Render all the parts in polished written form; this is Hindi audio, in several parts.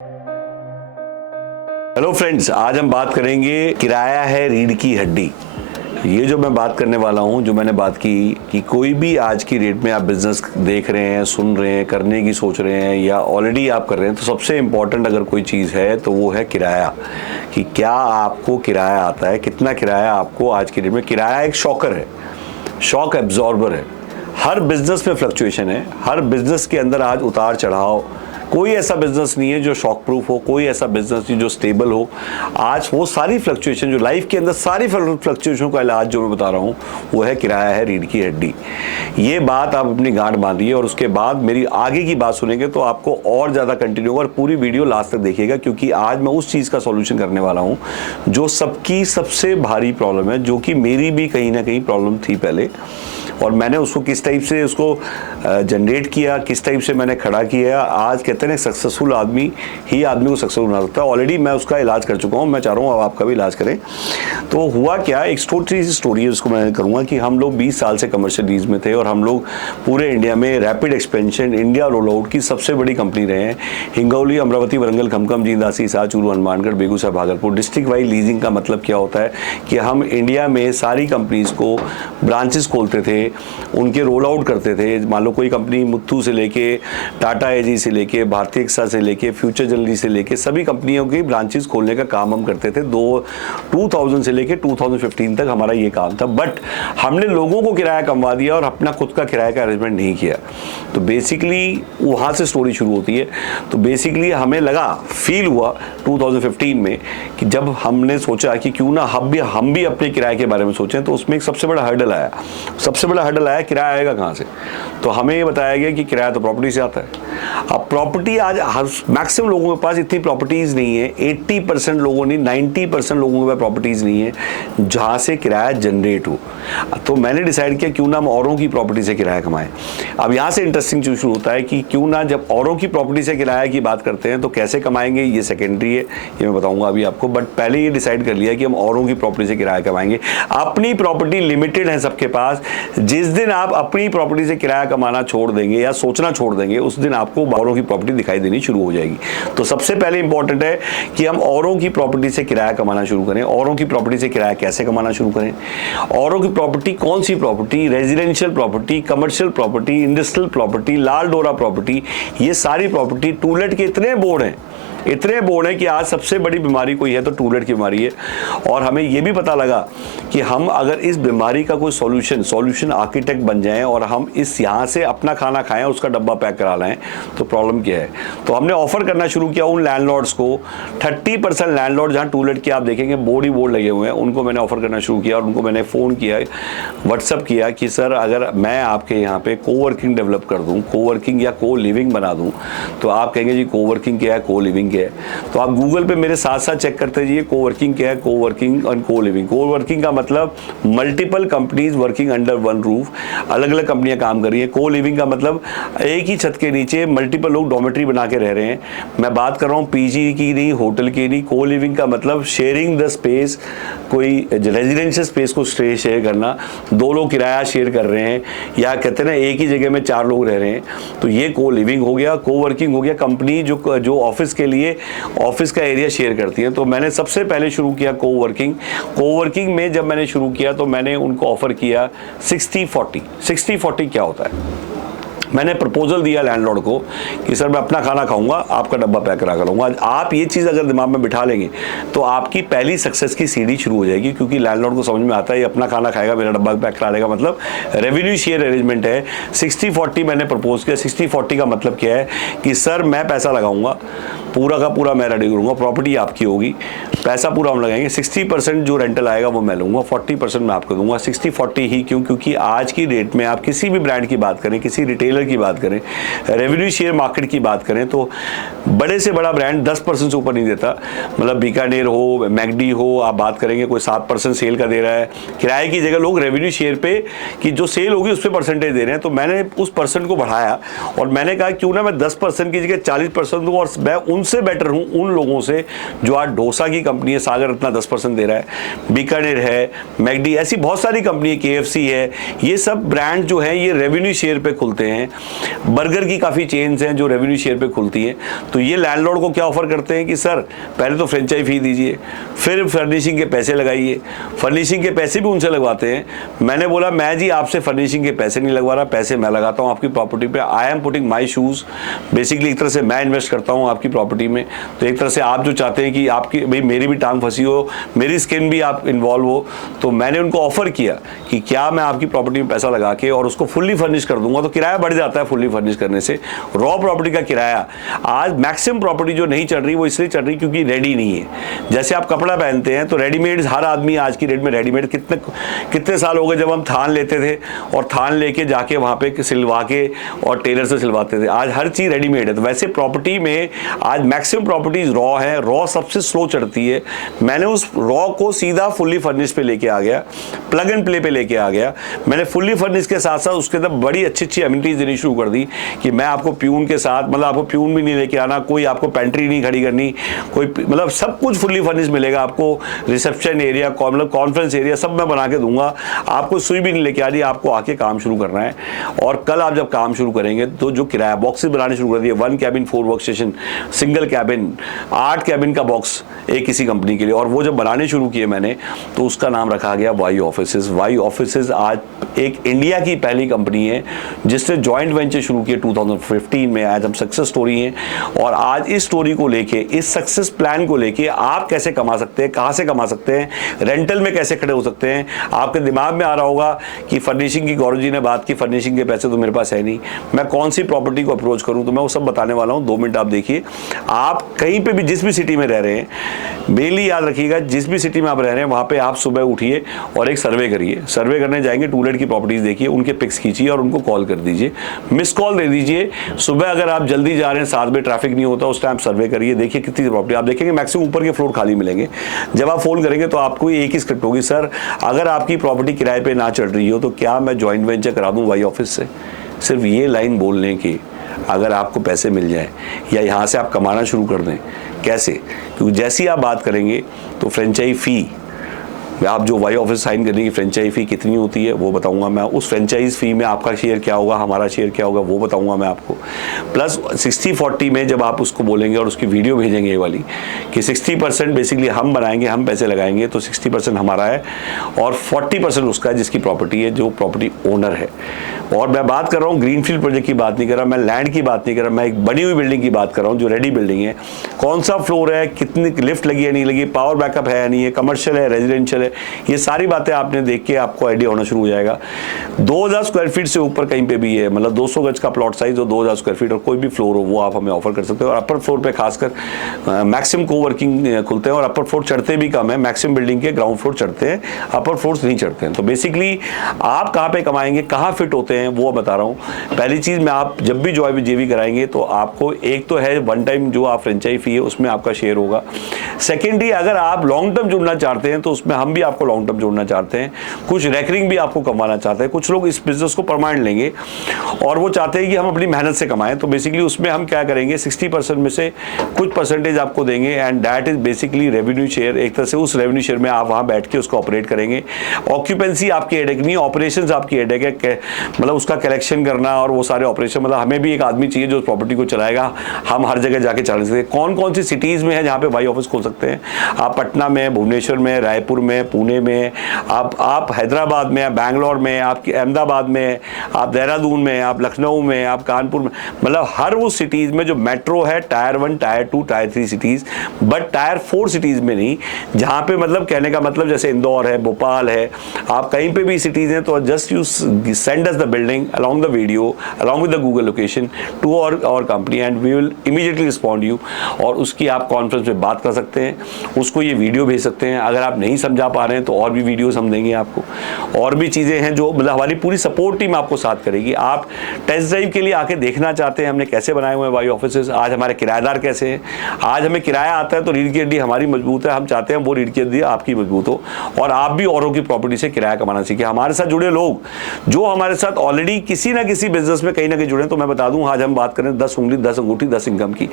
हेलो फ्रेंड्स, आज हम बात करेंगे किराया है रीढ़ की हड्डी। ये जो मैं बात करने वाला हूँ, जो मैंने बात की कि कोई भी आज की डेट में आप बिजनेस देख रहे हैं, सुन रहे हैं, करने की सोच रहे हैं या ऑलरेडी आप कर रहे हैं, तो सबसे इम्पॉर्टेंट अगर कोई चीज़ है तो वो है किराया। कि क्या आपको किराया आता है, कितना किराया आपको आज की डेट में। किराया एक शॉकर है, शॉक एब्जॉर्बर है। हर बिजनेस में फ्लक्चुएशन है, हर बिजनेस के अंदर आज उतार चढ़ाव। कोई ऐसा बिजनेस नहीं है जो शॉक प्रूफ हो, कोई ऐसा बिजनेस नहीं जो स्टेबल हो। आज वो सारी फ्लक्चुएशन जो लाइफ के अंदर सारी फ्लक्चुएशन का इलाज जो मैं बता रहा हूँ वो है किराया है रीढ़ की हड्डी। ये बात आप अपनी गांठ बांधिए और उसके बाद मेरी आगे की बात सुनेंगे तो आपको और ज़्यादा कंटिन्यू होगा। और पूरी वीडियो लास्ट तक देखिएगा, क्योंकि आज मैं उस चीज़ का सॉल्यूशन करने वाला हूँ जो सबकी सबसे भारी प्रॉब्लम है, जो कि मेरी भी कहीं ना कहीं प्रॉब्लम थी पहले। और मैंने उसको किस टाइप से उसको जनरेट किया, किस टाइप से मैंने खड़ा किया। आज कहते हैं सक्सेसफुल आदमी ही आदमी को सक्सेसफुल बना सकता है। ऑलरेडी मैं उसका इलाज कर चुका हूँ, मैं चाह रहा हूँ अब आपका भी इलाज करें। तो हुआ क्या, एक छोटी सी स्टोरी है उसको मैं करूँगा कि हम लोग 20 साल से कमर्शियल लीज में थे और हम लोग पूरे इंडिया में rapid expansion, India roll out की सबसे बड़ी कंपनी रहे हैं। हिंगौली, अमरावती, वरंगल, खमखम, जींदासी, Hisar, Churu, Hanumangarh, Begusarai, Bhagalpur. District wise leasing का मतलब क्या होता है कि हम इंडिया में सारी कंपनीज को ब्रांचेस खोलते थे, उनके रोल आउट करते थे। मान लो कोई कंपनी मुथ्थू से लेके टाटा एजी से लेके भारतीय एक्सा से लेके फ्यूचर जनरली से लेके सभी कंपनियों की ब्रांचेस खोलने का काम हम करते थे। 2000 से लेके 2015 तक हमारा ये काम था। बट हमने लोगों को किराया कमवा दिया और अपना खुद का किराया का अरेंजमेंट नहीं किया। तो बेसिकली वहाँ से स्टोरी शुरू होती है। तो बेसिकली हमें लगा, फील हुआ 2015 में कि जब हमने सोचा कि क्यों ना हम भी अपने किराए के बारे में सोचें, तो उसमें एक सबसे बड़ा हर्डल आया। सबसे बड़ा हर्डल आया, किराया आएगा कहाँ से। तो हमें ये बताया गया कि किराया तो प्रॉपर्टी से आता है। अब प्रॉपर्टी आज मैक्सिमम लोगों के पास इतनी प्रॉपर्टीज नहीं है। 80% लोगों ने, 90% लोगों के पास प्रॉपर्टीज नहीं है जहाँ से किराया जनरेट हो। तो मैंने डिसाइड किया क्यों ना हम औरों की प्रॉपर्टी से किराया कमाएं। अब यहाँ से इंटरेस्टिंग चीज शुरू होता है कि क्यों ना जब औरों की प्रॉपर्टी से किराया की बात करते हैं तो कैसे कमाएंगे, ये सेकेंडरी है, ये मैं बताऊंगा अभी आपको। बट पहले ये डिसाइड कर लिया कि हम औरों की प्रॉपर्टी से किराया कमाएंगे। अपनी प्रॉपर्टी लिमिटेड है सबके पास। जिस दिन आप अपनी प्रॉपर्टी से किराया कमाना छोड़ देंगे या सोचना छोड़ देंगे, उस दिन आपको औरों की प्रॉपर्टी दिखाई देनी शुरू हो जाएगी। तो सबसे पहले इंपॉर्टेंट है कि हम औरों की प्रॉपर्टी से किराया कमाना शुरू करें। औरों की प्रॉपर्टी से किराया कैसे कमाना शुरू करें। औरों की प्रॉपर्टी कौन सी property, residential property, commercial property, industrial property, Lal Dora property, ये सारी प्रॉपर्टी। टूलेट के इतने बोर्ड हैं कि आज सबसे बड़ी बीमारी कोई है तो टूलेट की बीमारी है। और हमें यह भी पता लगा कि हम अगर इस बीमारी का कोई सॉल्यूशन आर्किटेक्ट बन जाएं और हम इस यहाँ से अपना खाना खाएं, उसका डब्बा पैक करा लाएं, तो प्रॉब्लम क्या है। तो हमने ऑफर करना शुरू किया उन लैंडलॉर्ड्स को। 30% लैंडलॉर्ड जहाँ टूलेट के आप देखेंगे बोर्ड ही बोर्ड लगे हुए हैं, उनको मैंने ऑफर करना शुरू किया। और उनको मैंने फ़ोन किया, व्हाट्सअप किया कि सर अगर मैं आपके यहाँ पे कोवर्किंग डेवलप कर दूँ, कोवर्किंग या को लिविंग बना दूँ, तो आप कहेंगे जी कोवर्किंग क्या है, को लिविंग क्या है। तो आप गूगल पे मेरे साथ साथ चेक करते जाइए कोवर्किंग क्या है, कोवर्किंग और को लिविंग। कोवर्किंग का मतलब multiple companies working under one roof, अलग अलग कंपनियां काम कर रही हैं। को लिविंग का मतलब एक ही छत के नीचे मल्टीपल लोग डॉर्मेटरी बना के रह रहे हैं। मैं बात कर रहा हूँ पीजी की नहीं, होटल की नहीं। को लिविंग का मतलब शेयरिंग द स्पेस, कोई रेजिडेंशियल स्पेस को शेयर करना, दो लोग किराया शेयर कर रहे हैं या कहते हैं ना एक ही जगह में 4 लोग रह रहे हैं, तो ये को लिविंग हो गया। कोवर्किंग हो गया कंपनी जो ऑफिस के लिए ऑफिस का एरिया शेयर करती है। तो मैंने सबसे पहले शुरू किया कोवर्किंग में जब मैंने शुरू किया तो मैंने उनको ऑफर किया 60-40। 60-40 क्या होता है, मैंने प्रपोजल दिया लैंडलॉर्ड को कि सर मैं अपना खाना खाऊंगा, आपका डब्बा पैक करा करूँगा। आप ये चीज़ अगर दिमाग में बिठा लेंगे तो आपकी पहली सक्सेस की सीढ़ी शुरू हो जाएगी, क्योंकि लैंडलॉर्ड को समझ में आता है ये अपना खाना खाएगा, मेरा डब्बा पैक करा लेगा, मतलब रेवेन्यू शेयर अरेंजमेंट है। 60-40 मैंने प्रपोज किया। 60-40 का मतलब क्या है कि सर मैं पैसा लगाऊंगा, पूरा का पूरा मैं रेडी करूँगा, प्रॉपर्टी आपकी होगी, पैसा पूरा हम लगाएंगे। 60% जो रेंटल आएगा वो मैं लूँगा, 40% मैं आपको दूंगा। 60-40 ही क्यों, क्योंकि आज की डेट में आप किसी भी ब्रांड की बात करें, किसी रिटेलर की बात करें, रेवेन्यू शेयर मार्केट की बात करें, तो बड़े से बड़ा ब्रांड 10% से ऊपर नहीं देता। मतलब बीकानेर हो, मैकडी हो, आप बात करेंगे कोई 7% सेल का दे रहा है। किराए की जगह लोग रेवेन्यू शेयर पे कि जो सेल होगी उस पर परसेंटेज दे रहे हैं। तो मैंने उस परसेंट को बढ़ाया और मैंने कहा क्यों ना मैं 10% की जगह 40% दूँ, और मैं उनसे बेटर हूँ उन लोगों से जो आज डोसा की कंपनी है, सागर इतना 10% दे रहा है, बीकानेर है, मैकडी, ऐसी बहुत सारी कंपनी है, KFC है। ये सब ब्रांड जो है ये रेवेन्यू शेयर पे खुलते हैं हैं। बर्गर की काफ़ी चेन्स हैं जो रेवेन्यू शेयर पे खुलती हैं। तो ये लैंडलॉर्ड को क्या ऑफर करते हैं कि सर पहले तो फ्रेंचाइज फी दीजिए, फिर फर्निशिंग के पैसे लगाइए। फर्निशिंग के पैसे भी उनसे लगवाते हैं। मैंने बोला मैं जी आपसे फर्निशिंग के पैसे नहीं लगवा रहा, पैसे मैं लगाता हूँ आपकी प्रॉपर्टी पे। I am putting my shoes, basically एक तरह से मैं इन्वेस्ट करता हूँ आपकी प्रॉपर्टी में। तो एक तरह से आप जो चाहते हैं कि आपकी भाई मेरी भी टांग फंसी हो, मेरी स्किन भी आप इन्वॉल्व हो, तो मैंने उनको ऑफर किया कि क्या मैं आपकी प्रॉपर्टी में पैसा लगा के और उसको फुल्ली फर्निश कर दूंगा। तो किराया बढ़ जाता है फुल्ली फर्निश करने से। रॉ प्रॉपर्टी का किराया आज मैक्सिमम प्रॉपर्टी जो नहीं चल रही वो इसलिए चल रही क्योंकि रेडी नहीं है। जैसे आप कपड़ा पहनते हैं तो रेडीमेड हर आदमी आज की डेट में रेडीमेड, कितने साल हो गए जब हम थान लेते थे और थान लेके जाके वहाँ पे सिलवा के और टेलर से सिलवाते थे। आज हर चीज़ रेडीमेड है। तो वैसे प्रॉपर्टी में आज मैक्सिमम प्रॉपर्टीज रॉ है, रॉ सबसे स्लो चढ़ती है। मैंने उस रॉ को सीधा फुल्ली फर्निश पे लेके आ गया, प्लग एंड प्ले पे लेके आ गया। मैंने फुल्ली फर्निश के साथ साथ उसके अंदर बड़ी अच्छी अच्छी एमिनिटीज देनी शुरू कर दी कि मैं आपको प्यून के साथ, मतलब आपको प्यून भी नहीं लेके आना, कोई आपको पेंट्री नहीं खड़ी करनी, कोई मतलब सब कुछ फुल्ली फर्निश मिलेगा आपको। रिसेप्शन एरिया, मतलब कॉन्फ्रेंस एरिया सब मैं बना के दूंगा। आपको सुई भी नहीं लेके आनी, आपको आके काम शुरू करना है। और कल आप जब काम शुरू करेंगे तो जो किराया बॉक्सेस बनाने शुरू कर दिए, 1 cabin 4 work station, single cabin, 8 cabin का बॉक्स एक किसी कंपनी के लिए, और वो जब बनाने शुरू किए मैंने तो उसका नाम रखा गया वाई ऑफिसेज। वाई ऑफिसेज आज एक इंडिया की पहली कंपनी है जिसने जॉइंट वेंचर शुरू किया 2015 में। आज हम सक्सेस स्टोरी हैं और आज इस स्टोरी को लेके, इस सक्सेस प्लान को लेके आप कैसे कमा सकते हैं, कहाँ से कमा सकते हैं, रेंटल में कैसे खड़े हो सकते हैं। आपके दिमाग में आ रहा होगा कि फर्निशिंग की गौरव जी ने बात की, फर्निशिंग के पैसे तो मेरे पास है नहीं, मैं कौन सी प्रॉपर्टी को अप्रोच करूं, तो मैं वो सब बताने वाला हूं। 2 मिनट आप देखिए। आप कहीं पे भी जिस भी सिटी में रह रहे हैं, मेनली याद रखिएगा जिस भी सिटी में आप रह रहे हैं वहां पे आप सुबह उठिए और एक सर्वे करिए। सर्वे करने जाएंगे, टूलेट की प्रॉपर्टीज देखिए, उनके पिक्स खींचिए और उनको कॉल कर दीजिए, मिस कॉल दे दीजिए। सुबह अगर आप जल्दी जा रहे हैं, 7 बजे ट्रैफिक नहीं होता, उस टाइम सर्वे करिए, देखिए कितनी प्रॉपर्टी आप देखेंगे मैक्सिमम ऊपर के फ्लोर खाली मिलेंगे। जब आप फोन करेंगे तो आपको एक ही स्क्रिप्ट होगी, सर अगर आपकी प्रॉपर्टी किराए पे ना चढ़ रही हो तो क्या मैं जॉइंट वेंचर करा दूं वाई ऑफिस से। सिर्फ ये लाइन बोलने की अगर आपको पैसे मिल जाए या यहाँ से आप कमाना शुरू कर दें, कैसे, क्योंकि जैसी आप बात करेंगे तो फ्रेंचाइज फी, आप जो वाई ऑफिस साइन करने की फ्रेंचाइज फी कितनी होती है वो बताऊंगा मैं। उस फ्रेंचाइज फी में आपका शेयर क्या होगा, हमारा शेयर क्या होगा वो बताऊंगा मैं आपको। प्लस 60-40 में जब आप उसको बोलेंगे और उसकी वीडियो भेजेंगे ये वाली कि 60% बेसिकली हम बनाएंगे, हम पैसे लगाएंगे, तो 60% हमारा है और 40% उसका है जिसकी प्रॉपर्टी है, जो प्रॉपर्टी ओनर है। और मैं बात कर रहा हूँ ग्रीनफील्ड प्रोजेक्ट की बात नहीं कर रहा, मैं लैंड की बात नहीं कर रहा, मैं एक बनी हुई बिल्डिंग की बात कर रहा हूँ जो रेडी बिल्डिंग है। कौन सा फ्लोर है, कितनी लिफ्ट लगी है नहीं लगी, पावर बैकअप है या नहीं है, कमर्शियल है, रेजिडेंशियल है, ये सारी बातें आपने देख के आपको आइडिया होना शुरू हो जाएगा। 2000 स्क्वायर फीट से ऊपर कहीं पे भी है, मतलब 200 गज का प्लॉट साइज हो, 2000 स्क्वायर फीट और कोई भी फ्लोर हो, वो आप हमें ऑफर कर सकते हो। और अपर फ्लोर पे खासकर मैक्सिमम कोवर्किंग खुलते हैं और अपर फ्लोर चढ़ते भी कम है, मैक्सिमम बिल्डिंग के ग्राउंड फ्लोर चढ़ते हैं, अपर फ्लोर्स नहीं चढ़ते हैं। तो बेसिकली आप कहाँ पे कमाएंगे, कहाँ फिट होते हैं वो बता रहा हूँ। पहली चीज में आप जब भी जॉय जेवी कराएंगे तो आपको एक तो है वन टाइम जो आप फ्रेंचाइज फी है उसमें आपका शेयर होगा। सेकेंडली अगर आप लॉन्ग टर्म जुड़ना चाहते हैं तो उसमें हम भी आपको लॉन्ग टर्म जोड़ना चाहते हैं, कुछ रेकरिंग भी आपको कमाना चाहते हैं। कुछ लोग इस बिजनेस को परमानेंट लेंगे और वो चाहते हैं कि हम अपनी मेहनत से कमाएं, तो बेसिकली उसमें हम क्या करेंगे 60% में से कुछ परसेंटेज आपको देंगे and that is basically revenue share. एक तरह से उस रेवेन्यू शेयर में आप वहां बैठ के उसको ऑपरेट करेंगे। ऑक्यूपेंसी आपकी हेडेक नहीं, ऑपरेशंस आपकी हेडेक है, मतलब उसका कलेक्शन करना और वो सारे ऑपरेशन, मतलब हमें भी एक आदमी चाहिए जो प्रॉपर्टी को चलाएगा, हम हर जगह जाके चला सकते हैं। कौन कौन सी सिटीज में है जहाँ पे वाई ऑफिस खोल सकते हैं, आप पटना में, भुवनेश्वर में, रायपुर में, पुणे में, आप हैदराबाद में, बैंगलोर में, आप अहमदाबाद में, आप देहरादून में, आप लखनऊ में, आप कानपुर में, मतलब हर वो सिटीज में जो मेट्रो है, tyre 1, tyre 2, tyre 3 cities, but tyre 4 cities में नहीं, जहाँ पे मतलब कहने का मतलब जैसे इंदौर है, भोपाल है, आप कहीं पे भी सिटीज हैं तो just you send us the building along the video along with the Google location to our company and we will immediately respond you। और उसकी आप कॉन्फ्रेंस में बात कर सकते हैं, उसको ये वीडियो भेज सकते हैं। अगर आप नहीं समझा पा रहे हैं तो और भी वीडियोस हम देंगे आपको, और भी चीज़ें हैं जो मतलब हमारी पूरी सपोर्ट टीम आपको साथ करेगी। आप टेस्ट ड्राइव के लिए आके देखना चाहते हैं हमने कैसे बनाए हुए हैं वाई ऑफिसेज, आज हमारे किराएदार कैसे हैं, आज हमें किराया आता है तो रीढ़ की हड्डी हमारी मजबूत है, हम चाहते हैं वो रीढ़ की हड्डी आपकी मजबूत हो और आप भी औरों की प्रॉपर्टी से किराया कमाना सीखें। हमारे साथ जुड़े लोग जो हमारे साथ ऑलरेडी किसी ना किसी बिजनेस में कहीं ना कहीं जुड़े, तो मैं बता दूं आज हम बात करें 10 उंगली 10 अंगूठी 10 इनकम की।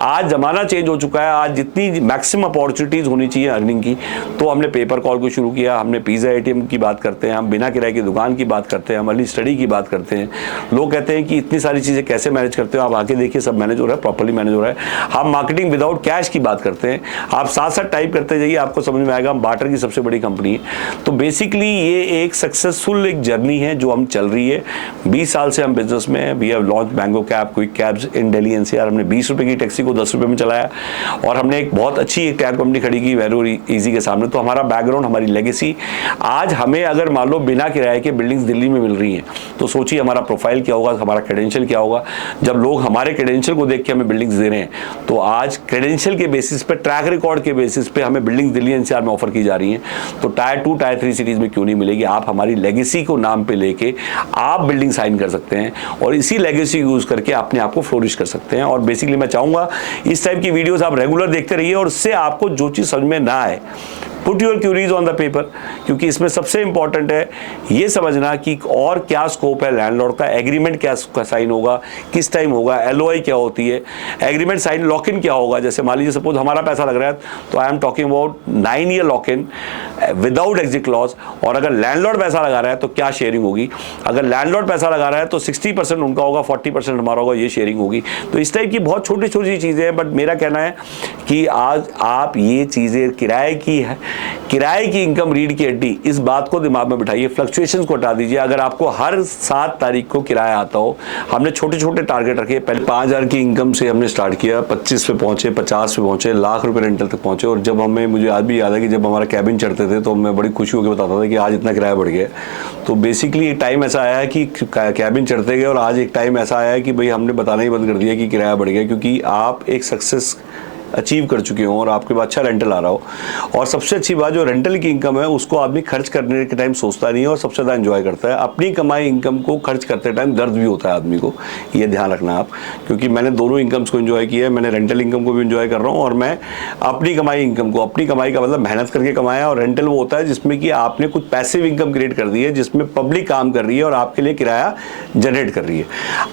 आज जमाना चेंज हो चुका है, आज जितनी मैक्सिमम अपॉर्चुनिटीज होनी चाहिए अर्निंग की, तो हमने पेपर कॉल को शुरू किया, हमने पिज़्ज़ा एटीएम की बात करते हैं, हम बिना किराए की दुकान की बात करते हैं, हम अर्ली स्टडी की बात करते हैं। लोग कहते हैं कि इतनी सारी चीज़ें कैसे मैनेज करते हो, आप आके देखिए सब मैनेज हो रहा है, प्रॉपर्ली मैनेज हो रहा है। हम मार्केटिंग विदाउट कैश की बात करते हैं, आप साथ साथ टाइप करते जाइए, आपको समझ में आएगा। हम बार्टर की सबसे बड़ी कंपनी है। तो बेसिकली ये एक सक्सेसफुल एक जर्नी है जो हम चल रही है। 20 साल से हम बिजनेस में हैं। We have launch Mango Cab, quick cabs in Delhi NCR. हमने 20 रुपए की टैक्सी को 10 रुपए में चलाया और हमने एक बहुत अच्छी एक टैब कंपनी खड़ी की वैरो इजी के सामने। तो हमारा बैकग्राउंड, हमारी लेगेसी, आज हमें अगर मान लो बिना किराए के बिल्डिंग्स दिल्ली में मिल रही हैं तो सोचिए हमारा प्रोफाइल क्या होगा, हमारा क्रेडेंशियल क्या होगा। जब लोग हमारे क्रेडेंशियल को देख के हमें बिल्डिंग्स दे रहे हैं तो आज क्रेडेंशियल के बेसिस पे, ट्रैक रिकॉर्ड के बेसिस पे हमें बिल्डिंग्स दिल्ली एनसीआर में ऑफर की जा रही हैं। तो टायर 2 टायर 3 सिटीज में क्यों नहीं मिलेगी। आप हमारी लेगेसी को नाम पे लेके आप बिल्डिंग साइन कर सकते हैं और इसी लेगेसी यूज करके अपने आप को फ्लोरिश कर सकते हैं। और बेसिकली मैं चाहूंगा इस टाइप की वीडियोस आप रेगुलर देखते रहिए और उससे आपको जो चीज समझ में ना आए, put your queries on the paper, क्योंकि इसमें सबसे इंपॉर्टेंट है ये समझना कि और क्या स्कोप है लैंडलॉर्ड का, एग्रीमेंट क्या साइन होगा, किस टाइम होगा, एलओआई क्या होती है, एग्रीमेंट साइन लॉक इन क्या होगा। जैसे मान लीजिए सपोज हमारा पैसा लग रहा है तो I am talking about 9 ear lock in without exit clause. और अगर लैंडलॉर्ड पैसा लगा रहा है तो क्या शेयरिंग होगी। अगर लैंडलॉर्ड पैसा लगा रहा है तो 60% उनका होगा, 40% हमारा होगा, ये शेयरिंग होगी। तो इस टाइप की बहुत छोटी छोटी चीज़ें हैं। बट मेरा कहना है कि आज आप ये चीज़ें किराए की इनकम रीढ़ की हड्डी, इस बात को दिमाग में बिठाइए, फ्लक्चुएशंस को हटा दीजिए। अगर आपको हर 7 तारीख को किराया आता हो, हमने छोटे छोटे टारगेट रखे। पहले 5,000 की इनकम से हमने स्टार्ट किया, 25 पे पहुंचे, 50 पे पहुंचे, लाख रुपए रेंटल तक पहुंचे। और जब हमें, मुझे आज भी याद है कि जब हमारा कैबिन चढ़ते थे तो मैं बड़ी खुशी होकर बताता था कि आज इतना किराया बढ़ गया। तो बेसिकली एक टाइम ऐसा आया है कि कैबिन चढ़ते गए और आज एक टाइम ऐसा आया है कि भाई हमने बताना ही बंद कर दिया कि किराया बढ़ गया, क्योंकि आप एक सक्सेस अचीव कर चुके हो और आपके पास अच्छा रेंटल आ रहा हो। और सबसे अच्छी बात, जो रेंटल की इनकम है उसको आदमी खर्च करने के टाइम सोचता नहीं है और सबसे ज़्यादा एंजॉय करता है। अपनी कमाई इनकम को खर्च करते टाइम दर्द भी होता है आदमी को, ये ध्यान रखना आप, क्योंकि मैंने दोनों इनकम्स को एंजॉय किया है। मैंने रेंटल इनकम को भी एंजॉय कर रहा हूँ और मैं अपनी कमाई इनकम को, अपनी कमाई का मतलब मेहनत करके कमाया। और रेंटल वो होता है जिसमें कि आपने कुछ पैसिव इनकम क्रिएट कर दी है, जिसमें पब्लिक काम कर रही है और आपके लिए किराया जनरेट कर रही है।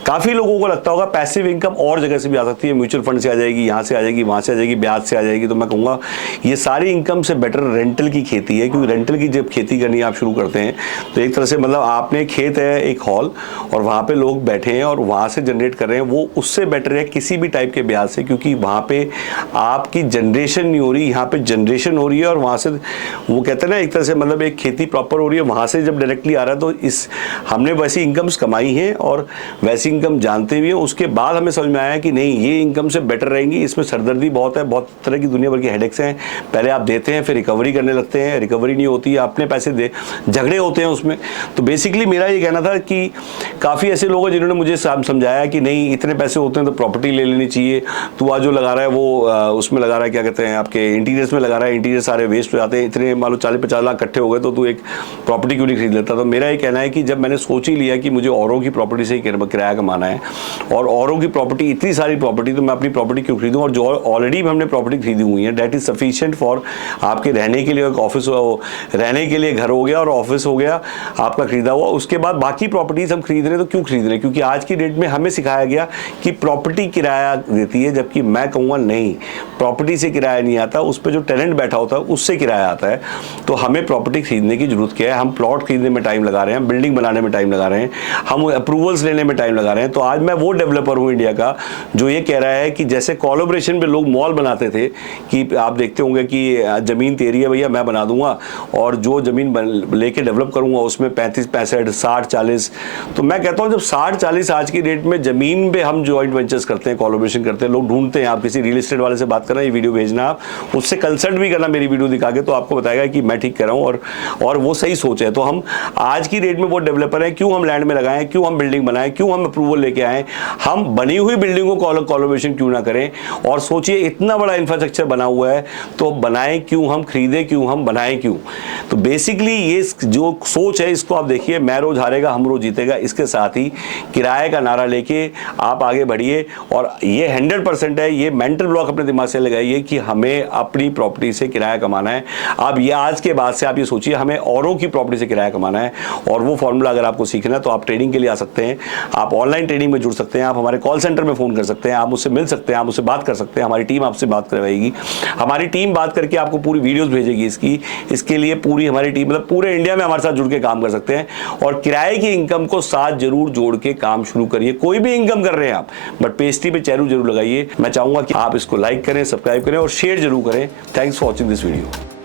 काफ़ी लोगों को लगता होगा पैसिव इनकम और जगह से भी आ सकती है, म्यूचुअल फंड से आ जाएगी, यहाँ से आ जाएगी, वहाँ से आ जाएगी, ब्याज से जाएगी। तो मैं कहूँगा ये सारी इनकम से बेटर रेंटल की खेती है, क्योंकि रेंटल की जब खेती करनी आप शुरू करते हैं तो एक तरह से मतलब आपने खेत है, एक हॉल, और वहाँ पे लोग बैठे हैं और वहाँ से जनरेट कर रहे हैं, वो उससे बेटर है किसी भी टाइप के ब्याज से, क्योंकि वहाँ पे आपकी जनरेशन नहीं हो रही, यहाँ पे जनरेशन हो रही है। और वहाँ से वो कहते हैं ना एक तरह से मतलब एक खेती प्रॉपर हो रही है, वहाँ से जब डायरेक्टली आ रहा है। तो इस हमने वैसी इनकम्स कमाई हैं और वैसी इनकम जानते भी हैं। उसके बाद हमें समझ में आया कि नहीं, ये इनकम से बेटर रहेंगी, इसमें सरदर्दी बहुत है, बहुत तरह की दुनिया भर की हेडेक्स हैं। पहले आप देते हैं, फिर रिकवरी करने लगते हैं, रिकवरी नहीं होती है, अपने पैसे दे, झगड़े होते हैं उसमें। तो बेसिकली मेरा ये कहना था कि काफ़ी ऐसे लोग हैं जिन्होंने मुझे समझाया कि नहीं, इतने पैसे होते हैं तो प्रॉपर्टी ले लेनी चाहिए, तू आज जो लगा रहा है वो उसमें लगा रहा है, क्या कहते हैं आपके इंटीरियर्स में लगा रहा है, इंटीरियर सारे वेस्ट हो जाते हैं, इतने मान लो 40-50 लाख इकट्ठे हो गए तो तू एक प्रॉपर्टी क्यों नहीं खरीद लेता। तो मेरा ये कहना है कि जब मैंने सोच ही लिया कि मुझे औरों की प्रॉपर्टी से ही किराया कमाना है और औरों की प्रॉपर्टी, इतनी सारी प्रॉपर्टी, तो मैं अपनी प्रॉपर्टी क्यों खरीदूँ। और जो ऑलरेडी हमने प्रॉपर्टी खरीदी हुई है डेट इज सफिशिएंट फॉर आपके रहने के लिए, एक ऑफिस रहने के लिए घर हो गया और ऑफिस हो गया आपका खरीदा हुआ। उसके बाद बाकी प्रॉपर्टीज हम खरीद रहे हैं, तो क्यों खरीद रहे हैं, क्योंकि आज की डेट में हमें सिखाया गया कि प्रॉपर्टी किराया देती है, जबकि मैं कहूँगा नहीं, प्रॉपर्टी से किराया नहीं आता, उस पर जो टेनेंट बैठा होता है उससे किराया आता है। तो हमें प्रॉपर्टी खरीदने की जरूरत क्या है, हम प्लॉट खरीदने में टाइम लगा रहे हैं, बिल्डिंग बनाने में टाइम लगा रहे हैं, हम अप्रूवल्स लेने में टाइम लगा रहे हैं। तो आज मैं वो डेवलपर हूँ इंडिया का जो ये कह रहा है कि जैसे कोलैबोरेशन में लोग मॉल बनाते थे कि आप देखते होंगे कि जमीन तेरी है भैया, मैं बना दूंगा और जो जमीन लेके डेवलप करूंगा उसमें 35-65, 60-40। तो मैं कहता हूं जब 60-40 आज की डेट में जमीन पे हम जॉइंट वेंचर्स करते हैं, कोलैबोरेशन करते हैं, लोग ढूंढते हैं। आप किसी रियल एस्टेट वाले से बात करना, ये वीडियो भेजना, आप उससे कंसल्ट भी करना मेरी वीडियो दिखा के, तो आपको बताएगा कि मैं ठीक कर रहा हूँ और वो सही सोच है। तो हम आज की डेट में वो डेवलपर हैं, क्यों हम लैंड में लगाएं, क्यों हम बिल्डिंग बनाएं, क्यों हम अप्रूवल लेके आए, हम बनी हुई बिल्डिंगों को कोलैबोरेशन क्यों ना करें। और सोचिए इतना बड़ा इंफ्रास्ट्रक्चर बना हुआ है तो बनाएं क्यों, हम खरीदें क्यों, हम बनाएं क्यों। तो बेसिकली ये जो सोच है इसको आप देखिए, मैं रोज हारेगा हम रोज जीतेगा, इसके साथ ही किराए का नारा लेके आप आगे बढ़िए। और ये 100% है, ये मेंटल ब्लॉक अपने दिमाग से लगाइए कि हमें अपनी प्रॉपर्टी से किराया कमाना है। अब ये आज के बाद से आप ये सोचिए हमें औरों की प्रॉपर्टी से किराया कमाना है। और वो फॉर्मूला अगर आपको सीखना है तो आप ट्रेनिंग के लिए आ सकते हैं, आप ऑनलाइन ट्रेनिंग में जुड़ सकते हैं, आप हमारे कॉल सेंटर में फोन कर सकते हैं, आप मुझसे मिल सकते हैं, आप मुझसे बात कर सकते हैं, हमारी टीम टीम आपसे बात करवाएगी। हमारी टीम बात करके आपको पूरी वीडियोस भेजेगी इसके लिए पूरी हमारी टीम, मतलब पूरे इंडिया में हमारे साथ जुड़ के काम कर सकते हैं। और किराए की इनकम को साथ जरूर जोड़ के काम शुरू करिए। कोई भी इनकम कर रहे हैं आप, बट पेस्ट्री पे चेरू जरूर लगाइए। मैं चाहूंगा कि आप इसको लाइक करें, सब्सक्राइब करें और शेयर जरूर करें। Thanks for watching this video.